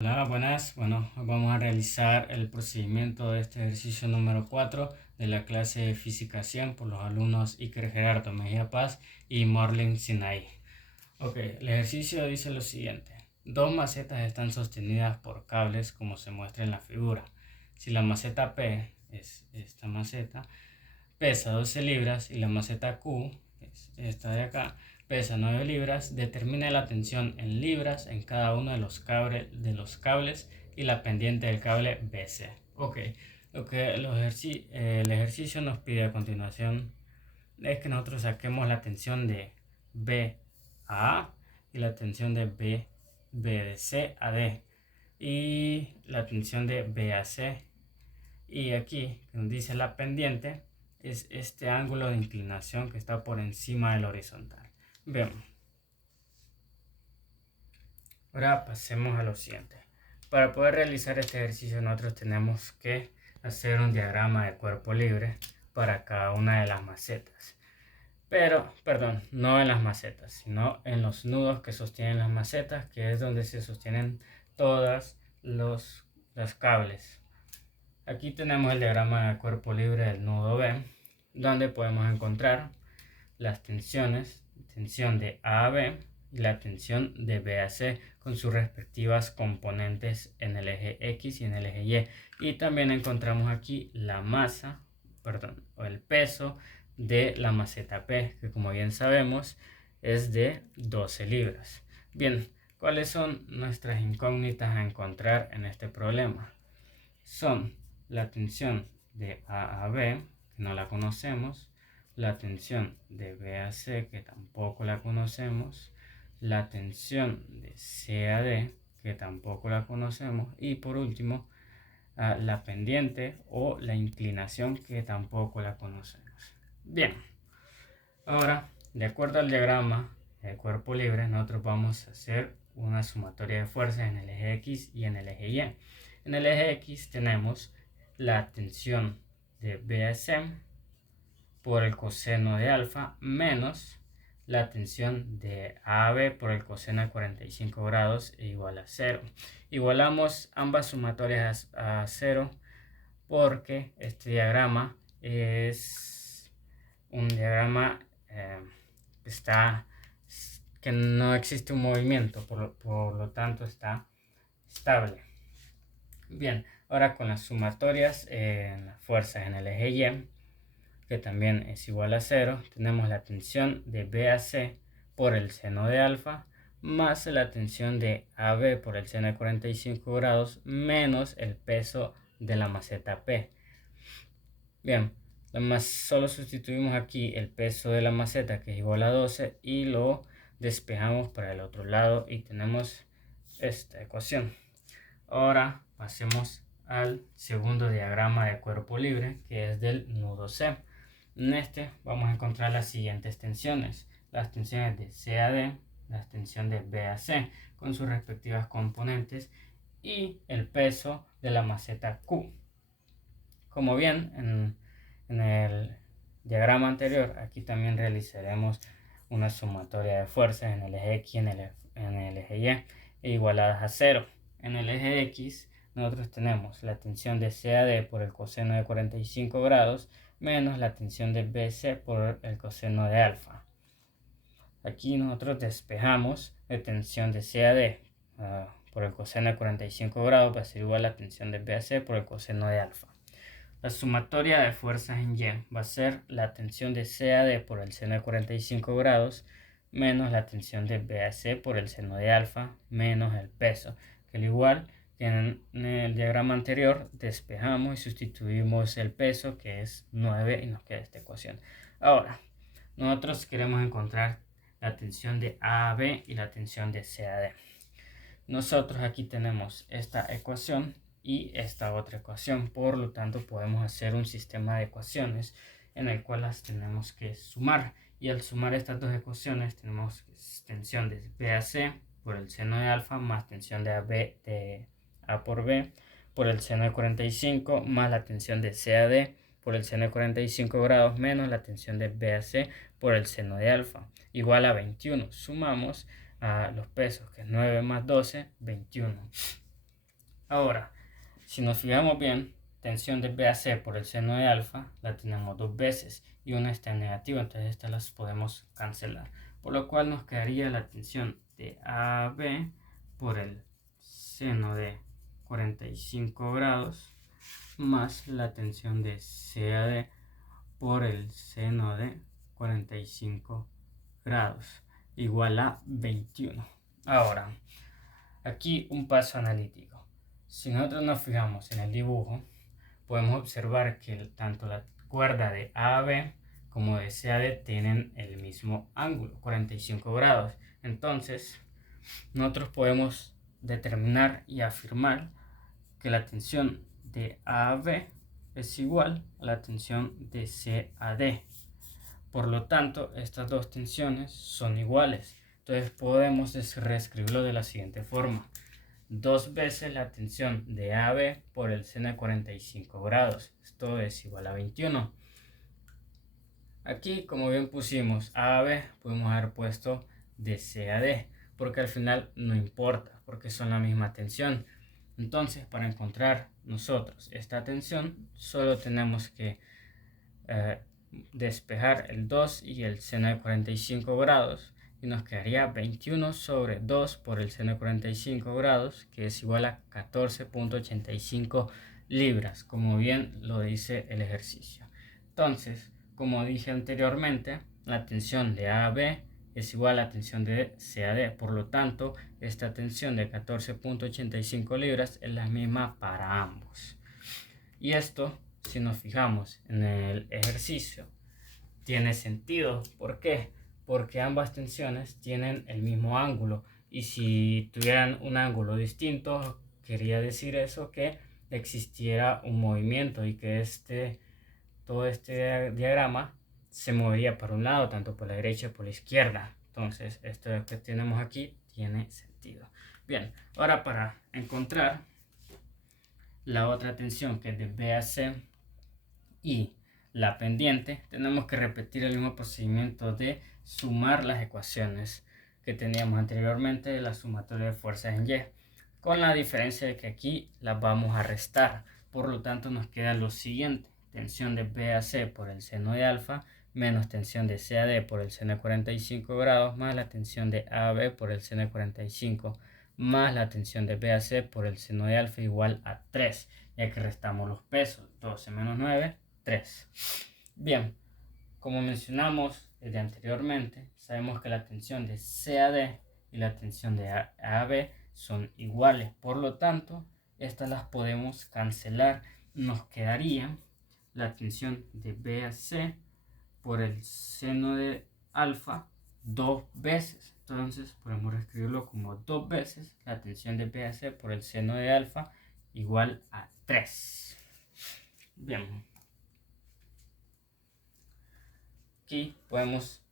Hola, buenas. Bueno, hoy vamos a realizar el procedimiento de este ejercicio número 4 de la clase de Física 100 por los alumnos Iker Gerardo Mejía Paz y Morlin Sinai. Ok, el ejercicio dice lo siguiente. Dos macetas están sostenidas por cables como se muestra en la figura. Si la maceta P, es esta maceta, pesa 12 libras y la maceta Q, que es esta de acá, pesa 9 libras, determina la tensión en libras en cada uno de los cables y la pendiente del cable BC. Ok, lo que el ejercicio nos pide a continuación es que nosotros saquemos la tensión de B a A y la tensión de B de C a D y la tensión de B a C. Y aquí nos dice la pendiente es este ángulo de inclinación que está por encima del horizontal. Vemos. Ahora pasemos a lo siguiente. Para poder realizar este ejercicio nosotros tenemos que hacer un diagrama de cuerpo libre para cada una de las macetas. Pero, perdón, no en las macetas, sino en los nudos que sostienen las macetas, que es donde se sostienen todos los cables. Aquí tenemos el diagrama de cuerpo libre del nudo B, donde podemos encontrar las tensiones, tensión de A a B y la tensión de B a C con sus respectivas componentes en el eje X y en el eje Y. Y también encontramos aquí la masa, perdón, o el peso de la maceta P, que como bien sabemos es de 12 libras. Bien, ¿cuáles son nuestras incógnitas a encontrar en este problema? Son la tensión de A a B, que no la conocemos, la tensión de B a C, que tampoco la conocemos, la tensión de C a D, que tampoco la conocemos, y por último, la pendiente o la inclinación, que tampoco la conocemos. Bien, ahora, de acuerdo al diagrama de cuerpo libre, nosotros vamos a hacer una sumatoria de fuerzas en el eje X y en el eje Y. En el eje X tenemos la tensión de BSM por el coseno de alfa menos la tensión de AB por el coseno de 45 grados e igual a 0. Igualamos ambas sumatorias a 0 porque este diagrama es un diagrama que no existe un movimiento, por lo tanto está estable. Bien, ahora con las sumatorias en las fuerzas en el eje Y, que también es igual a 0, tenemos la tensión de B a C por el seno de alfa más la tensión de AB por el seno de 45 grados menos el peso de la maceta P. Bien, solo sustituimos aquí el peso de la maceta, que es igual a 12, y lo despejamos para el otro lado y tenemos esta ecuación. Ahora pasemos al segundo diagrama de cuerpo libre, que es del nudo C. En este vamos a encontrar las siguientes tensiones: las tensiones de C a D, la tensión de B a C con sus respectivas componentes y el peso de la maceta Q. Como bien en el diagrama anterior, aquí también realizaremos una sumatoria de fuerzas en el eje X y en el eje Y igualadas a 0. En el eje X nosotros tenemos la tensión de CAD por el coseno de 45 grados menos la tensión de BC por el coseno de alfa. Aquí nosotros despejamos la tensión de CAD por el coseno de 45 grados va a ser igual a la tensión de BAC por el coseno de alfa. La sumatoria de fuerzas en Y va a ser la tensión de CAD por el seno de 45 grados menos la tensión de BAC por el seno de alfa menos el peso, que al igual que en el diagrama anterior despejamos y sustituimos el peso, que es 9, y nos queda esta ecuación. Ahora, nosotros queremos encontrar la tensión de AB y la tensión de CAD. Nosotros aquí tenemos esta ecuación y esta otra ecuación, por lo tanto podemos hacer un sistema de ecuaciones en el cual las tenemos que sumar, y al sumar estas dos ecuaciones tenemos tensión de BAC por el seno de alfa más tensión de A por B por el seno de 45 más la tensión de CAD por el seno de 45 grados menos la tensión de BAC por el seno de alfa igual a 21. Sumamos a los pesos, que es 9 más 12, 21. Ahora, si nos fijamos bien, tensión de BAC por el seno de alfa la tenemos dos veces y una está en negativo, entonces estas las podemos cancelar. Por lo cual nos quedaría la tensión de AB por el seno de 45 grados más la tensión de CAD por el seno de 45 grados igual a 21. Ahora, aquí un paso analítico. Si nosotros nos fijamos en el dibujo, podemos observar que tanto la cuerda de AB como de CAD tienen el mismo ángulo, 45 grados. Entonces, nosotros podemos determinar y afirmar que la tensión de AB es igual a la tensión de CAD. Por lo tanto, estas dos tensiones son iguales. Entonces podemos reescribirlo de la siguiente forma. 2 veces la tensión de AB por el seno de 45 grados. Esto es igual a 21. Aquí, como bien pusimos AB, podemos haber puesto de CAD, porque al final no importa, porque son la misma tensión. Entonces, para encontrar nosotros esta tensión, solo tenemos que despejar el 2 y el seno de 45 grados y nos quedaría 21 sobre 2 por el seno de 45 grados, que es igual a 14.85 libras, como bien lo dice el ejercicio. Entonces, como dije anteriormente, la tensión de AB es igual a la tensión de CAD, por lo tanto, esta tensión de 14.85 libras es la misma para ambos. Y esto, si nos fijamos en el ejercicio, tiene sentido. ¿Por qué? Porque ambas tensiones tienen el mismo ángulo, y si tuvieran un ángulo distinto, quería decir eso que existiera un movimiento y que todo este diagrama se movería para un lado, tanto por la derecha como por la izquierda. Entonces, esto que tenemos aquí tiene sentido. Bien, ahora para encontrar la otra tensión, que es de BAC y la pendiente, tenemos que repetir el mismo procedimiento de sumar las ecuaciones que teníamos anteriormente de la sumatoria de fuerzas en Y, con la diferencia de que aquí las vamos a restar. Por lo tanto, nos queda lo siguiente: tensión de BAC por el seno de alfa menos tensión de CAD por el seno de 45 grados más la tensión de AB por el seno de 45 más la tensión de BAC por el seno de alfa igual a 3, ya que restamos los pesos. 12 menos 9, 3. Bien, como mencionamos desde anteriormente, sabemos que la tensión de CAD y la tensión de AB son iguales. Por lo tanto, estas las podemos cancelar. Nos quedaría la tensión de BAC por el seno de alfa 2 veces. Entonces podemos escribirlo como 2 veces la tensión de BAC por el seno de alfa igual a 3. Bien. Aquí podemos,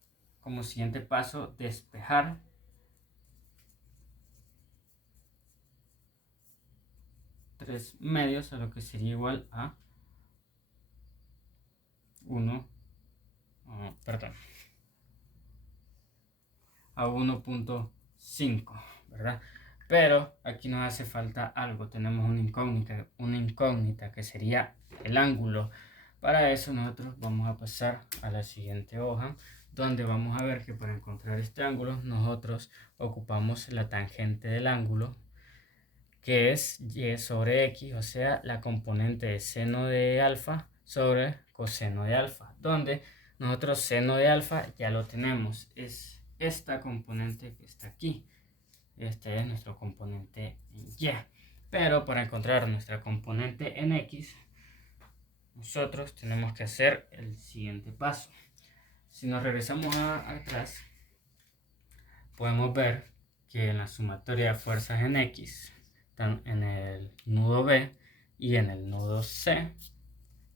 como siguiente paso, despejar tres medios, a lo que sería igual a 1.5, ¿verdad? Pero aquí nos hace falta algo. Tenemos una incógnita que sería el ángulo. Para eso nosotros vamos a pasar a la siguiente hoja, donde vamos a ver que para encontrar este ángulo nosotros ocupamos la tangente del ángulo, que es y sobre x, o sea, la componente de seno de alfa sobre coseno de alfa, donde nosotros seno de alfa ya lo tenemos, es esta componente que está aquí. Este es nuestro componente en y. Pero para encontrar nuestra componente en x, nosotros tenemos que hacer el siguiente paso. Si nos regresamos atrás, podemos ver que en la sumatoria de fuerzas en x, en el nudo B y en el nudo C,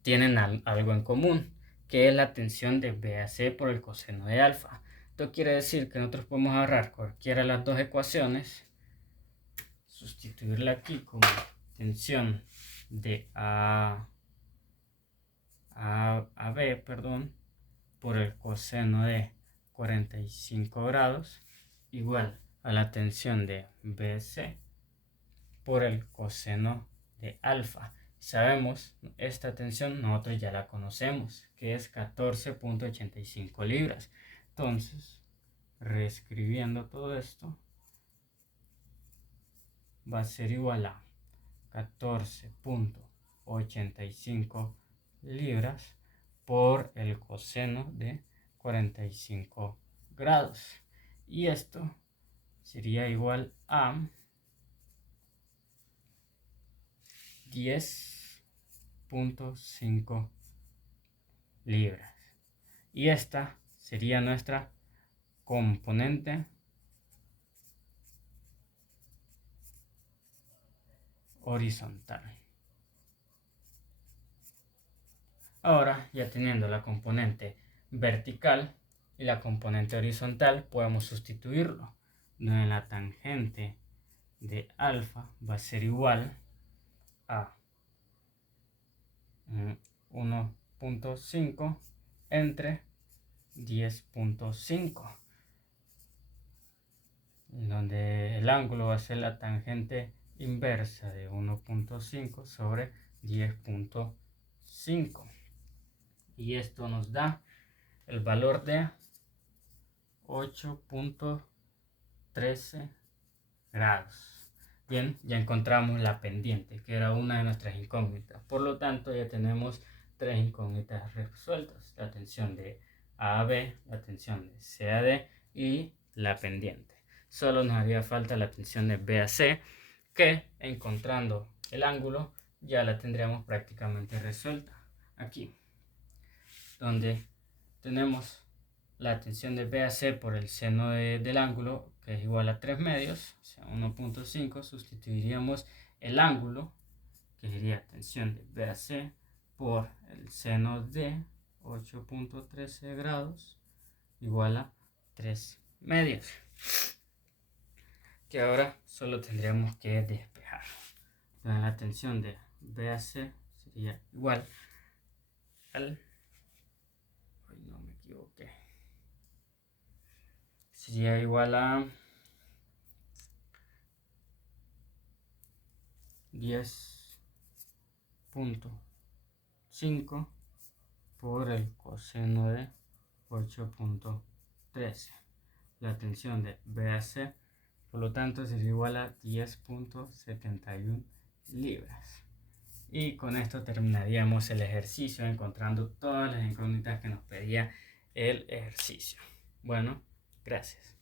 tienen algo en común, que es la tensión de BAC por el coseno de alfa. Esto quiere decir que nosotros podemos agarrar cualquiera de las dos ecuaciones, sustituirla aquí como tensión de AB, por el coseno de 45 grados igual a la tensión de BC por el coseno de alfa. Sabemos, esta tensión nosotros ya la conocemos, que es 14.85 libras. Entonces, reescribiendo todo esto, va a ser igual a 14.85 libras por el coseno de 45 grados. Y esto sería igual a 10.5 libras. Y esta sería nuestra componente horizontal. Ahora, ya teniendo la componente vertical y la componente horizontal, podemos sustituirlo, donde la tangente de alfa va a ser igual a 1.5 entre 10.5, donde el ángulo va a ser la tangente inversa de 1.5 sobre 10.5, y esto nos da el valor de 8.13 grados. Bien, ya encontramos la pendiente, que era una de nuestras incógnitas. Por lo tanto, ya tenemos tres incógnitas resueltas: la tensión de A a B, la tensión de C a D y la pendiente. Solo nos haría falta la tensión de B a C, que encontrando el ángulo ya la tendríamos prácticamente resuelta. Aquí, donde tenemos la tensión de B a C por el seno del ángulo, que es igual a 3 medios, o sea 1.5, sustituiríamos el ángulo, que sería tensión de B a C, por el seno de 8.13 grados, igual a 3 medios, que ahora solo tendríamos que despejar. Entonces la tensión de B a C sería igual al... no me equivoqué. Sería igual a 10.5 por el coseno de 8.13. La tensión de B a C, por lo tanto, sería igual a 10.71 libras. Y con esto terminaríamos el ejercicio, encontrando todas las incógnitas que nos pedía el ejercicio. Bueno, gracias.